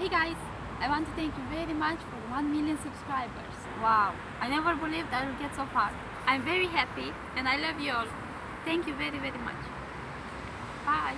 Hey guys, I want to thank you very much for 1 million subscribers. Wow, I never believed I would get so far. I'm very happy and I love you all. Thank you very much. Bye.